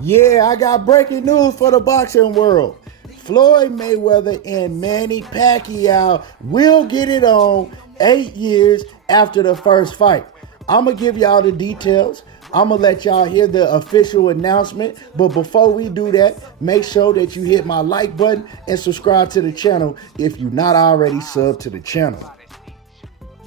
Yeah, I got breaking news for the boxing world. Floyd Mayweather and Manny Pacquiao will get it on 8 years after the first fight. I'm going to give y'all the details. I'm going to let y'all hear the official announcement. But before we do that, make sure that you hit my like button and subscribe to the channel if you're not already subbed to the channel.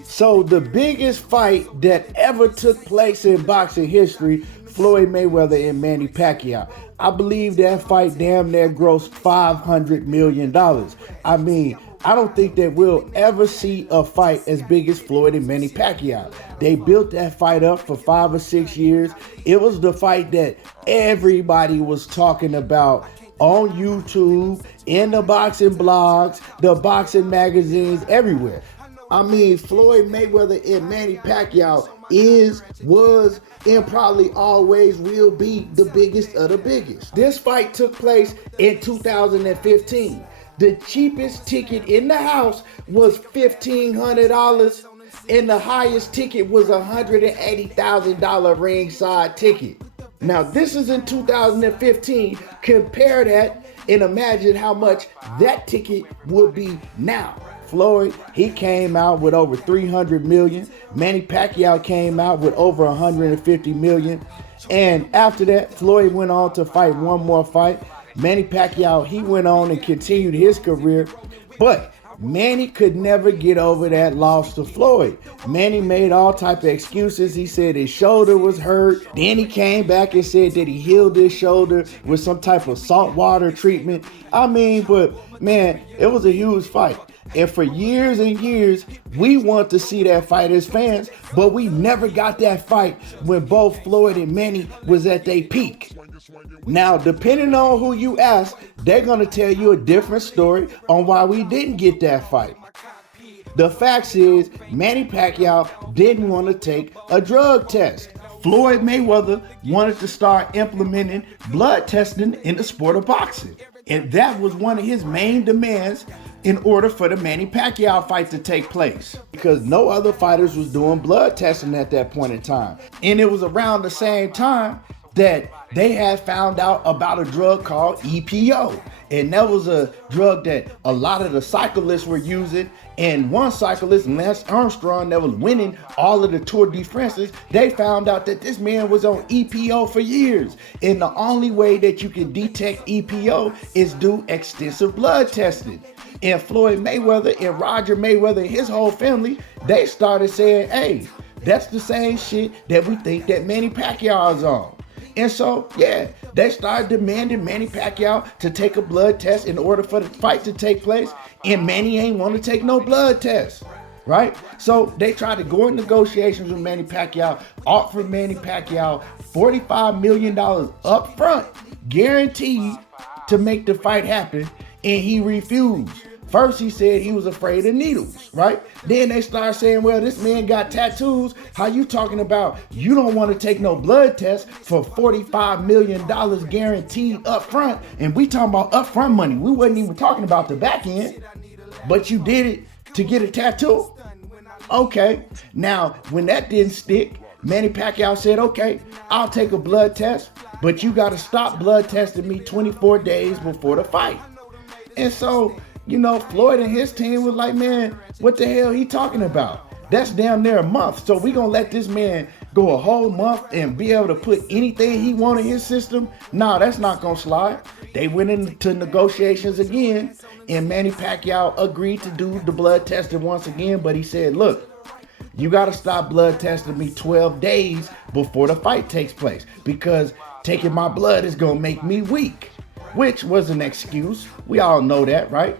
So the biggest fight that ever took place in boxing history, Floyd Mayweather and Manny Pacquiao. I believe that fight damn near grossed $500 million. I mean, I don't think that we'll ever see a fight as big as Floyd and Manny Pacquiao. They built that fight up for 5 or 6 years. It was the fight that everybody was talking about on YouTube, in the boxing blogs, the boxing magazines, everywhere. I mean, Floyd Mayweather and Manny Pacquiao was, and probably always will be the biggest of the biggest. This fight took place in 2015. The cheapest ticket in the house was $1,500, and the highest ticket was a $180,000 ringside ticket. Now, this is in 2015. Compare that and imagine how much that ticket would be now. Floyd, he came out with over 300 million. Manny Pacquiao came out with over 150 million. And after that, Floyd went on to fight one more fight. Manny Pacquiao, he went on and continued his career. But Manny could never get over that loss to Floyd. Manny made all type of excuses. He said his shoulder was hurt. Then he came back and said that he healed his shoulder with some type of saltwater treatment. I mean, but man, it was a huge fight. And for years and years, we want to see that fight as fans, but we never got that fight when both Floyd and Manny was at their peak. Now, depending on who you ask, they're going to tell you a different story on why we didn't get that fight. The facts is, Manny Pacquiao didn't want to take a drug test. Floyd Mayweather wanted to start implementing blood testing in the sport of boxing. And that was one of his main demands in order for the Manny Pacquiao fight to take place, because no other fighters was doing blood testing at that point in time. And it was around the same time that they had found out about a drug called EPO. And that was a drug that a lot of the cyclists were using. And one cyclist, Lance Armstrong, that was winning all of the Tour de France's, they found out that this man was on EPO for years. And the only way that you can detect EPO is do extensive blood testing. And Floyd Mayweather and Roger Mayweather and his whole family, they started saying, hey, that's the same shit that we think that Manny Pacquiao is on. And so, yeah, they started demanding Manny Pacquiao to take a blood test in order for the fight to take place. And Manny ain't want to take no blood test, right? So they tried to go in negotiations with Manny Pacquiao, offer Manny Pacquiao $45 million up front, guaranteed to make the fight happen, and he refused. First, he said he was afraid of needles, right? Then they started saying, well, this man got tattoos. How you talking about you don't want to take no blood test for $45 million guaranteed up front? And we talking about upfront money. We wasn't even talking about the back end, but you did it to get a tattoo? Okay. Now, when that didn't stick, Manny Pacquiao said, okay, I'll take a blood test, but you got to stop blood testing me 24 days before the fight. And so, you know, Floyd and his team was like, man, what the hell he talking about? That's damn near a month. So we gonna let this man go a whole month and be able to put anything he want in his system? Nah, that's not gonna slide. They went into negotiations again, and Manny Pacquiao agreed to do the blood testing once again, but he said, look, you gotta stop blood testing me 12 days before the fight takes place, because taking my blood is gonna make me weak. Which was an excuse. We all know that, right?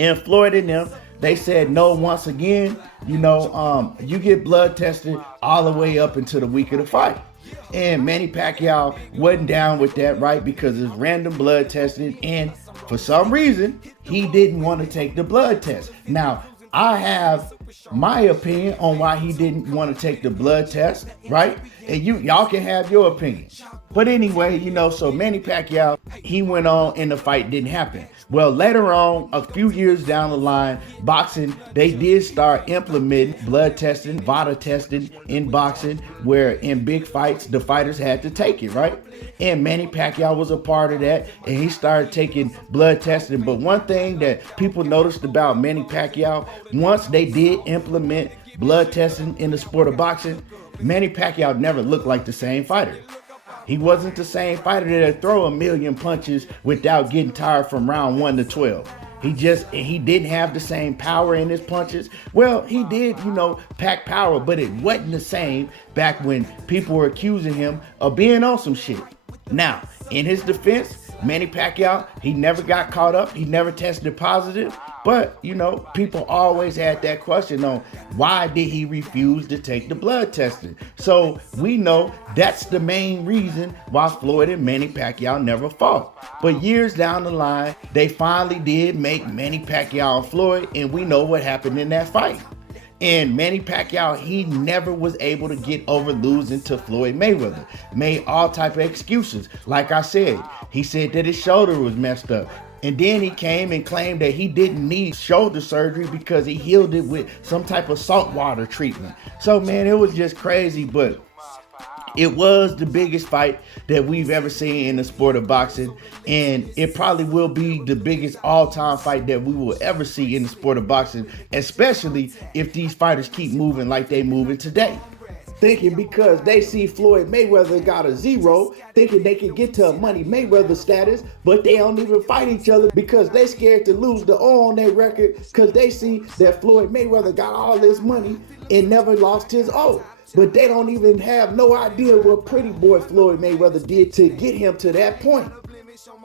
And Floyd and them, they said no once again. You know, you get blood tested all the way up until the week of the fight. And Manny Pacquiao wasn't down with that, right? Because it's random blood testing, and for some reason, he didn't want to take the blood test. Now, I have my opinion on why he didn't want to take the blood test, right? And y'all can have your opinion. But anyway, so Manny Pacquiao, he went on and the fight didn't happen. Well, later on, a few years down the line, boxing, they did start implementing blood testing, VADA testing in boxing, where in big fights, the fighters had to take it, right? And Manny Pacquiao was a part of that, and he started taking blood testing. But one thing that people noticed about Manny Pacquiao, once they did implement blood testing in the sport of boxing, Manny Pacquiao never looked like the same fighter. He wasn't the same fighter that'd throw a million punches without getting tired from round 1 to 12. He didn't have the same power in his punches. Well, he did, pack power, but it wasn't the same back when people were accusing him of being on some shit. Now, in his defense, Manny Pacquiao, he never got caught up. He never tested positive. But, people always had that question on why did he refuse to take the blood testing? So we know that's the main reason why Floyd and Manny Pacquiao never fought. But years down the line, they finally did make Manny Pacquiao and Floyd, and we know what happened in that fight. And Manny Pacquiao, he never was able to get over losing to Floyd Mayweather. Made all type of excuses. Like I said, he said that his shoulder was messed up. And then he came and claimed that he didn't need shoulder surgery because he healed it with some type of saltwater treatment. So, man, it was just crazy, but it was the biggest fight that we've ever seen in the sport of boxing, and it probably will be the biggest all-time fight that we will ever see in the sport of boxing, especially if these fighters keep moving like they moving today. Thinking because they see Floyd Mayweather got a 0, thinking they can get to a Money Mayweather status, but they don't even fight each other because they scared to lose the O on their record because they see that Floyd Mayweather got all this money and never lost his O. But they don't even have no idea what pretty boy Floyd Mayweather did to get him to that point.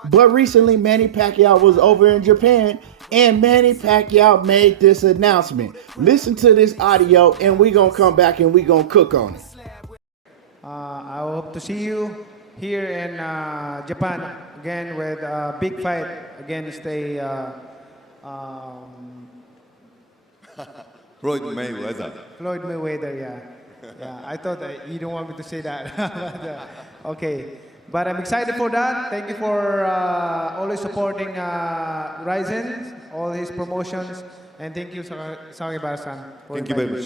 But recently, Manny Pacquiao was over in Japan, and Manny Pacquiao made this announcement. Listen to this audio, and we're going to come back and we're going to cook on it. I hope to see you here in Japan again with a big fight against Floyd Mayweather. Floyd Mayweather, yeah. Yeah, I thought you don't want me to say that. But, okay. But I'm excited for that. Thank you for always supporting Ryzen, all his promotions. And thank you, Sangi Barasan. Thank you very much.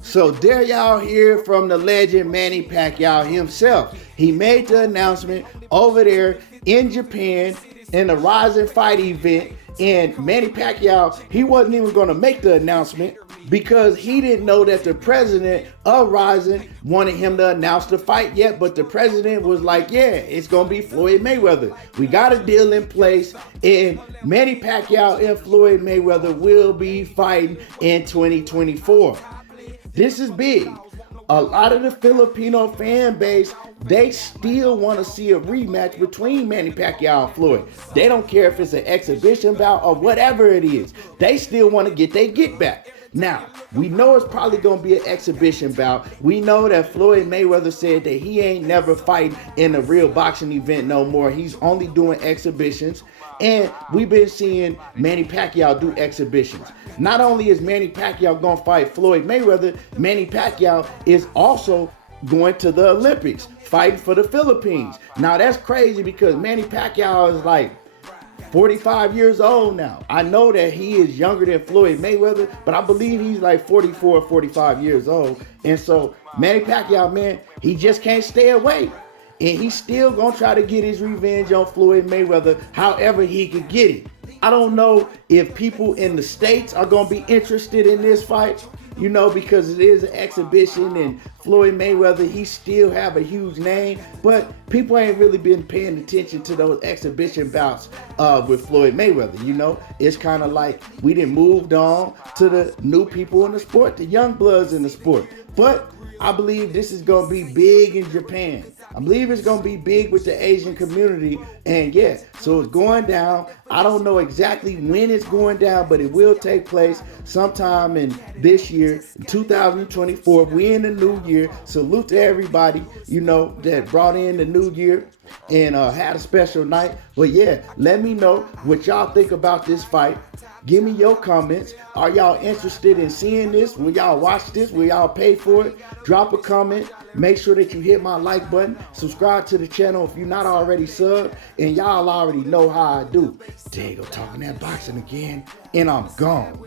So there y'all hear from the legend Manny Pacquiao himself. He made the announcement over there in Japan in the Rising Fight event. And Manny Pacquiao, he wasn't even going to make the announcement because he didn't know that the president of Rising wanted him to announce the fight yet. But the president was like, yeah, it's going to be Floyd Mayweather. We got a deal in place, and Manny Pacquiao and Floyd Mayweather will be fighting in 2024. This is big. A lot of the Filipino fan base, they still want to see a rematch between Manny Pacquiao and Floyd. They don't care if it's an exhibition bout or whatever it is. They still want to get their get back. Now, we know it's probably going to be an exhibition bout. We know that Floyd Mayweather said that he ain't never fighting in a real boxing event no more. He's only doing exhibitions. And we've been seeing Manny Pacquiao do exhibitions. Not only is Manny Pacquiao going to fight Floyd Mayweather, Manny Pacquiao is also going to the Olympics, fighting for the Philippines. Now, that's crazy because Manny Pacquiao is like 45 years old now. I know that he is younger than Floyd Mayweather, but I believe he's like 44 or 45 years old. And so Manny Pacquiao, man, he just can't stay away. And he's still going to try to get his revenge on Floyd Mayweather however he could get it. I don't know if people in the States are going to be interested in this fight, because it is an exhibition and Floyd Mayweather, he still have a huge name, but people ain't really been paying attention to those exhibition bouts with Floyd Mayweather, It's kind of like we done moved on to the new people in the sport, the young bloods in the sport. But I believe this is going to be big in Japan. I believe it's going to be big with the Asian community. And yeah, so it's going down. I don't know exactly when it's going down, but it will take place sometime in this year, 2024. We in the new year. Salute to everybody, that brought in the new year and had a special night. But yeah, let me know what y'all think about this fight. Give me your comments. Are y'all interested in seeing this? Will y'all watch this? Will y'all pay for it? Drop a comment. Make sure that you hit my like button. Subscribe to the channel if you're not already subbed. And y'all already know how I do. There you go, talking that boxing again. And I'm gone.